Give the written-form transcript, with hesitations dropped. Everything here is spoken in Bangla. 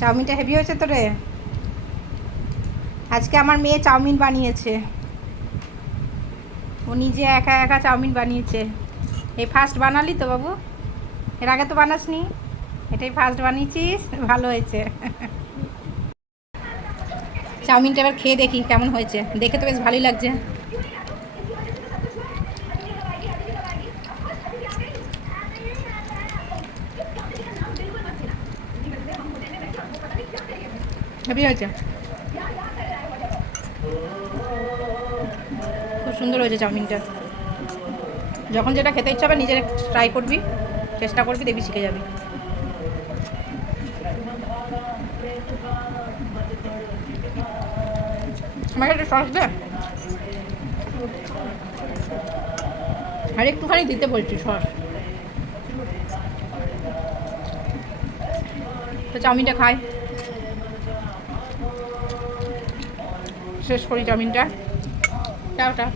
চাউমিনটা হেভি হয়েছে তো রে। আজকে আমার মেয়ে চাউমিন বানিয়েছে, ও নিজে একা একা চাউমিন বানিয়েছে। এই ফার্স্ট বানালি তো বাবু? এর আগে তো বানাসনি, এটাই ফার্স্ট বানিয়েছিস, ভালো হয়েছে। চাউমিনটা এবার খেয়ে দেখি কেমন হয়েছে, দেখে তো বেশ ভালোই লাগছে। হেভি হয়েছে, খুব সুন্দর হয়েছে চাউমিনটা। যখন যেটা খেতে ইচ্ছা হবে নিজের ট্রাই করবি, চেষ্টা করবি, দেখবি শিখে যাবি। আমাকে একটা সস দে, আর একটুখানি দিতে বলছি সস। তো চাউমিনটা খাই, শেষ করি চাউমিনটা। টাটা।